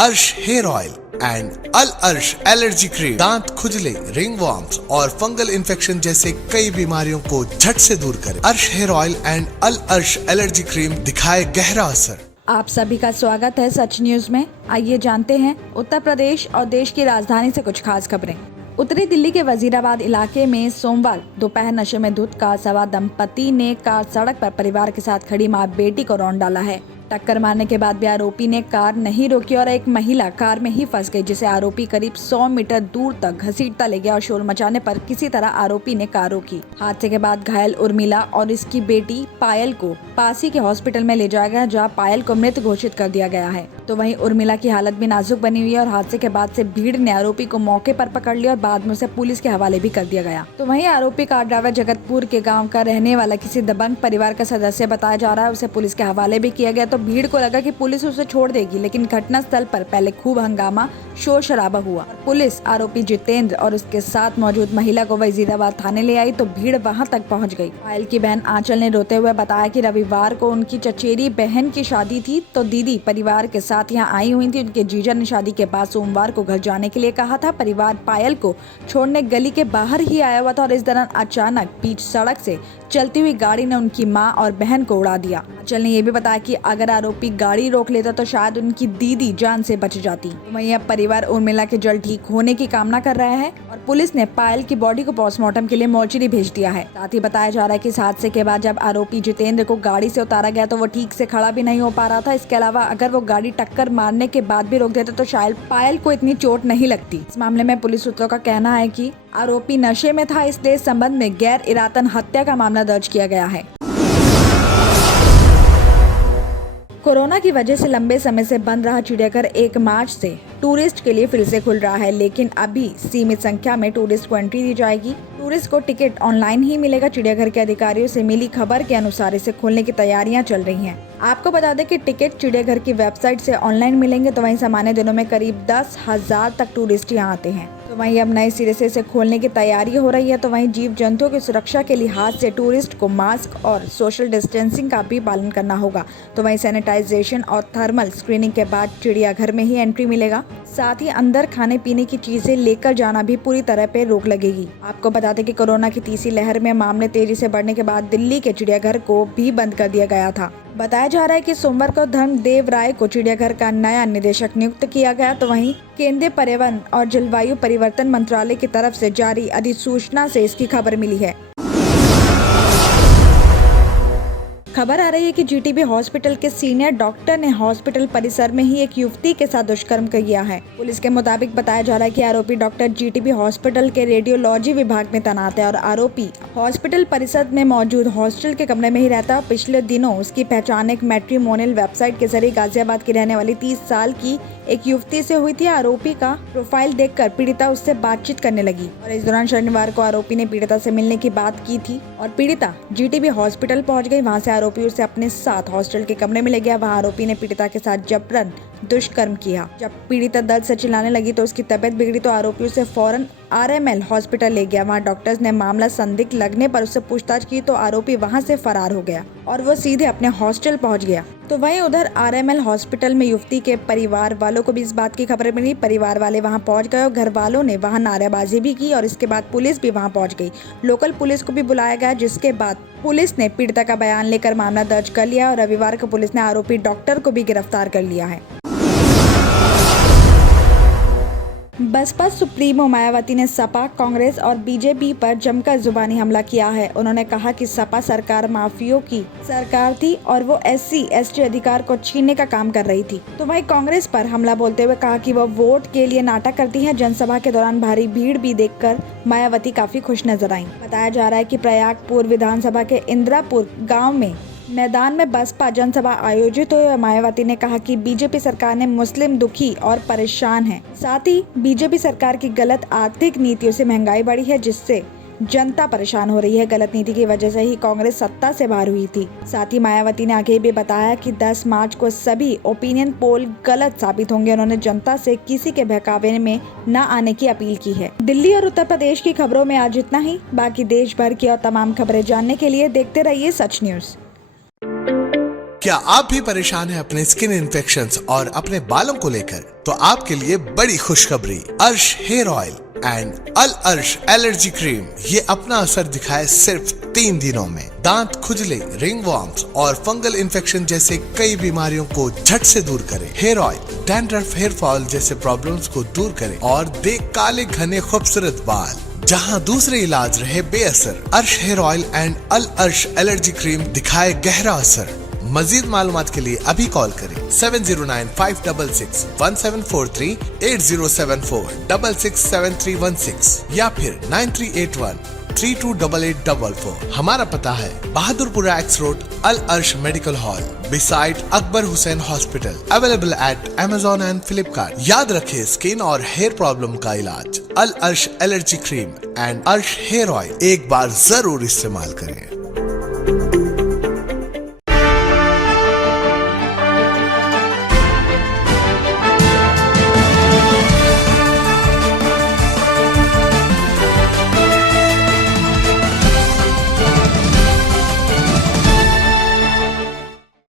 अर्श hair oil and अल अर्श allergy cream दांत खुजले, रिंग वॉर्म्स और फंगल इन्फेक्शन जैसे कई बीमारियों को झट से दूर करे। अर्श हेयर ऑयल एंड अल अर्श एलर्जी क्रीम दिखाए गहरा असर। आप सभी का स्वागत है सच न्यूज में। आइए जानते हैं उत्तर प्रदेश और देश की राजधानी से कुछ खास खबरें। उत्तरी दिल्ली के वजीराबाद इलाके में सोमवार दोपहर नशे में धुत कार सवार दंपति ने कार सड़क पर परिवार के साथ खड़ी मां बेटी को रौंद डाला है। टक्कर मारने के बाद भी आरोपी ने कार नहीं रोकी और एक महिला कार में ही फंस गई, जिसे आरोपी करीब 100 मीटर दूर तक घसीटता ले गया और शोर मचाने पर किसी तरह आरोपी ने कार रोकी। हादसे के बाद घायल उर्मिला और इसकी बेटी पायल को पास ही के हॉस्पिटल में ले जाया गया, जहां पायल को मृत घोषित कर दिया गया है। तो वहीं उर्मिला की हालत भी नाजुक बनी हुई है और हादसे के बाद से भीड़ ने आरोपी को मौके पर पकड़ लिया और बाद में उसे पुलिस के हवाले भी कर दिया गया। तो वहीं आरोपी कार ड्राइवर जगतपुर के गांव का रहने वाला किसी दबंग परिवार का सदस्य बताया जा रहा है। उसे पुलिस के हवाले भी किया गया। तो भीड़ को लगा कि पुलिस उसे छोड़ देगी, लेकिन घटनास्थल पर पहले खूब हंगामा शोर शराबा हुआ। पुलिस आरोपी जितेंद्र और उसके साथ मौजूद महिला को वजीराबाद थाने ले आई तो भीड़ वहां तक पहुंच गई। पायल की बहन आंचल ने रोते हुए बताया कि रविवार को उनकी चचेरी बहन की शादी थी, तो दीदी परिवार के साथ यहाँ आई हुई थी। उनके जीजा ने शादी के बाद सोमवार को घर जाने के लिए कहा था। परिवार पायल को छोड़ने गली के बाहर ही आया हुआ था और इस दौरान अचानक बीच सड़क से चलती हुई गाड़ी ने उनकी मां और बहन को उड़ा दिया। आंचल ने यह भी बताया कि अगर आरोपी गाड़ी रोक लेता तो शायद उनकी दीदी जान से बच जाती। वहीं अब परिवार उर्मिला के जल्द ठीक होने की कामना कर रहा है और पुलिस ने पायल की बॉडी को पोस्टमार्टम के लिए मोर्चरी भेज दिया है। साथ ही बताया जा रहा है कि इस हादसे के बाद जब आरोपी जितेंद्र को गाड़ी से उतारा गया तो वो ठीक से खड़ा भी नहीं हो पा रहा था। इसके अलावा अगर वो गाड़ी टक्कर मारने के बाद भी रोक देता तो शायद पायल को इतनी चोट नहीं लगती। इस मामले में पुलिस सूत्रों का कहना है कि आरोपी नशे में था, इसलिए इस संबंध में गैर इरादतन हत्या का मामला दर्ज किया गया है। कोरोना की वजह से लंबे समय से बंद रहा चिड़ियाघर 1 मार्च से टूरिस्ट के लिए फिर से खुल रहा है, लेकिन अभी सीमित संख्या में टूरिस्ट को एंट्री दी जाएगी। टूरिस्ट को टिकट ऑनलाइन ही मिलेगा। चिड़ियाघर के अधिकारियों से मिली खबर के अनुसार इसे खोलने की तैयारियां चल रही हैं। आपको बता दें कि टिकट चिड़ियाघर की वेबसाइट से ऑनलाइन मिलेंगे। तो वहीं सामान्य दिनों में करीब 10,000 तक टूरिस्ट यहाँ आते हैं। तो वहीं अब नए सिरे से इसे खोलने की तैयारी हो रही है। तो वहीं जीव जंतुओं की सुरक्षा के लिहाज से टूरिस्ट को मास्क और सोशल डिस्टेंसिंग का भी पालन करना होगा। तो वहीं सैनिटाइजेशन और थर्मल स्क्रीनिंग के बाद चिड़ियाघर में ही एंट्री मिलेगा। साथ ही अंदर खाने पीने की चीजें लेकर जाना भी पूरी तरह पे रोक लगेगी। आपको बता दें कि कोरोना की तीसरी लहर में मामले तेजी से बढ़ने के बाद दिल्ली के चिड़ियाघर को भी बंद कर दिया गया था। बताया जा रहा है कि सोमवार को धर्मदेव राय को चिड़ियाघर का नया निदेशक नियुक्त किया गया। तो वहीं केंद्रीय पर्यावरण और जलवायु परिवर्तन मंत्रालय की तरफ से जारी अधिसूचना से इसकी खबर मिली है। खबर आ रही है कि जीटीबी हॉस्पिटल के सीनियर डॉक्टर ने हॉस्पिटल परिसर में ही एक युवती के साथ दुष्कर्म किया है। पुलिस के मुताबिक बताया जा रहा है कि आरोपी डॉक्टर जीटीबी हॉस्पिटल के रेडियोलॉजी विभाग में तैनात है और आरोपी हॉस्पिटल परिसर में मौजूद हॉस्टल के कमरे में ही रहता है। पिछले दिनों उसकी पहचान एक मैट्रिमोनियल वेबसाइट के जरिए गाजियाबाद की रहने वाली 30 साल की एक युवती से हुई थी। आरोपी का प्रोफाइल देखकर पीड़िता उससे बातचीत करने लगी और इस दौरान शनिवार को आरोपी ने पीड़िता से मिलने की बात की थी और पीड़िता जीटीबी हॉस्पिटल पहुंच गई। वहां से आरोपी उसे अपने साथ हॉस्टल के कमरे में ले गया। वहां आरोपी ने पीड़िता के साथ जबरन दुष्कर्म किया। जब पीड़िता दर्द से चिल्लाने लगी तो उसकी तबीयत बिगड़ी तो आरोपी उसे फौरन आरएमएल हॉस्पिटल ले गया। वहां डॉक्टर्स ने मामला संदिग्ध लगने पर उससे पूछताछ की तो आरोपी वहां से फरार हो गया और वो सीधे अपने हॉस्टल पहुंच गया। तो वहीं उधर आरएमएल हॉस्पिटल में युवती के परिवार वालों को भी इस बात की खबर मिली। परिवार वाले वहां पहुंच गए और घर वालों ने वहां नारेबाजी भी की और इसके बाद पुलिस भी वहां पहुंच गई। लोकल पुलिस को भी बुलाया गया, जिसके बाद पुलिस ने पीड़िता का बयान लेकर मामला दर्ज कर लिया और रविवार को पुलिस ने आरोपी डॉक्टर को भी गिरफ्तार कर लिया है। बसपा सुप्रीमो मायावती ने सपा, कांग्रेस और बीजेपी पर जमकर जुबानी हमला किया है। उन्होंने कहा कि सपा सरकार माफियों की सरकार थी और वो SC/ST अधिकार को छीनने का काम कर रही थी। तो वहीं कांग्रेस पर हमला बोलते हुए कहा कि वह वोट के लिए नाटक करती है। जनसभा के दौरान भारी भीड़ भी देखकर मायावती काफी खुश नजर आई। बताया जा रहा है कि प्रयागपुर विधानसभा के इंदिरापुर गाँव में मैदान में बसपा जनसभा आयोजित हुई। मायावती ने कहा कि बीजेपी सरकार ने मुस्लिम दुखी और परेशान है। साथ ही बीजेपी सरकार की गलत आर्थिक नीतियों से महंगाई बढ़ी है, जिससे जनता परेशान हो रही है। गलत नीति की वजह से ही कांग्रेस सत्ता से बाहर हुई थी। साथ ही मायावती ने आगे भी बताया कि 10 मार्च को सभी ओपिनियन पोल गलत साबित होंगे। उन्होंने जनता से किसी के बहकावे में न आने की अपील की है। दिल्ली और उत्तर प्रदेश की खबरों में आज इतना ही। बाकी देश भर की और तमाम खबरें जानने के लिए देखते रहिए सच न्यूज। क्या आप भी परेशान हैं अपने स्किन इन्फेक्शंस और अपने बालों को लेकर? तो आपके लिए बड़ी खुशखबरी, अर्श हेयर ऑयल एंड अल अर्श एलर्जी क्रीम ये अपना असर दिखाए सिर्फ 3 दिनों में। दांत खुजले, रिंगवॉर्म्स और फंगल इन्फेक्शन जैसे कई बीमारियों को झट से दूर करे। Hair oil dandruff, hair fall जैसे प्रॉब्लम्स को दूर करे और दे काले घने खूबसूरत बाल, जहां दूसरे इलाज रहे बेअसर। अर्श हेयर ऑयल एंड अल अर्श एलर्जी क्रीम दिखाए गहरा असर। मजीद मालूमात के लिए अभी कॉल करें 7095661743, 8074667316 या फिर 9381328844। हमारा पता है बहादुरपुरा एक्स रोड, अल अर्श medical hall, beside Akbar Hussain hospital. Available at Amazon and Flipkart। याद रखें, स्किन और हेयर प्रॉब्लम का इलाज अल अर्श एलर्जी क्रीम एंड अर्श हेयर ऑयल एक बार जरूर इस्तेमाल करें।